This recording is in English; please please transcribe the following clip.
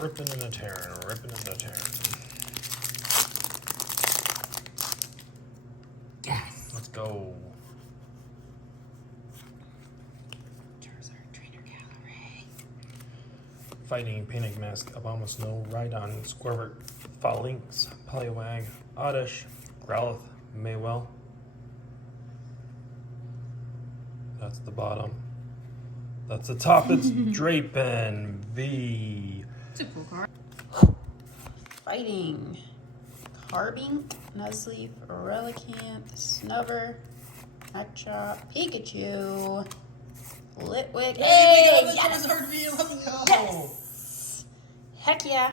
Ripping and a tearing, ripping and a tearing. Yes. Let's go. Charizard, Trainer Gallery. Fighting, Panic Mask, Obama Snow, Rhydon, Squirvert, Falinks, Poliwag, Oddish, Growlithe, Maywell. That's the bottom. That's the top. It's Drapen V. It's a cool card. Fighting. Carbink, Nuzleaf, Relicanth, Snubber, Machop, Pikachu, Litwick. Hey, we got the yes! Charizard V. Let's go. Yes! Heck yeah.